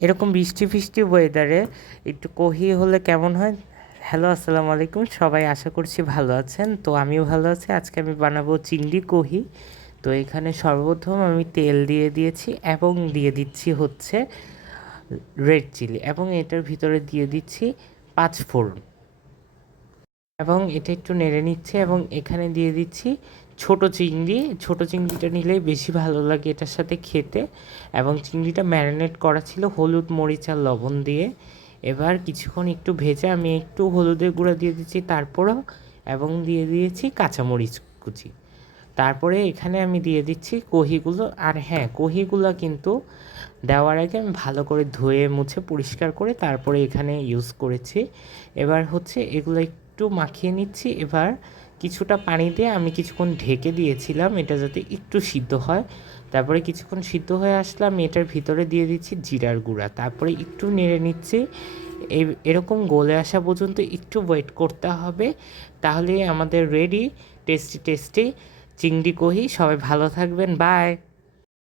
এরকম বৃষ্টি ফিষ্টি ওয়েদারে একটু কহি হলে কেমন হয়। হ্যালো, আসসালামু আলাইকুম, সবাই আশা করছি ভালো আছেন। তো আমিও ভালো আছি। আজকে আমি বানাবো চিংড়ি কহি। তো এখানে সর্বপ্রথম আমি তেল দিয়ে দিয়েছি এবং দিয়ে দিচ্ছি হচ্ছে রেড চিলি, এবং এটার ভিতরে দিয়ে দিচ্ছি পাঁচ ফোড়ন, এবং এটা একটু নেড়ে নিচ্ছে। এবং এখানে দিয়ে দিচ্ছি ছোট চিংড়ি। ছোট চিংড়িটা নিলেই বেশি ভালো লাগে এটার সাথে খেতে। এবং চিংড়িটা ম্যারিনেট করা ছিল হলুদ, মরিচ আর লবণ দিয়ে। এবার কিছুক্ষণ একটু ভেজে আমি একটু হলুদের গুঁড়া দিয়ে দিচ্ছি তারপরেও, এবং দিয়ে দিয়েছি কাঁচামরিচ কুচি। তারপরে এখানে আমি দিয়ে দিচ্ছি কহিগুলো। আর হ্যাঁ, কহিগুলো কিন্তু দেওয়ার আগে আমি ভালো করে ধুয়ে মুছে পরিষ্কার করে তারপরে এখানে ইউজ করেছি। এবার হচ্ছে এগুলো একটু মাখিয়ে নিচ্ছি। এবার কিছুটা পানি দিয়ে আমি কিছুক্ষণ ঢেকে দিয়েছিলাম এটা যাতে একটু সিদ্ধ হয়। তারপরে কিছুক্ষণ সিদ্ধ হয়ে আসলাম, এটার ভিতরে দিয়ে দিচ্ছি জিরার গুঁড়া, তারপরে একটু নেড়ে নিচ্ছি। এরকম গলে আসা পর্যন্ত একটু ওয়েট করতে হবে, তাহলে আমাদের রেডি টেস্টি টেস্টি চিংড়ি কহি। সবাই ভালো থাকবেন, বাই।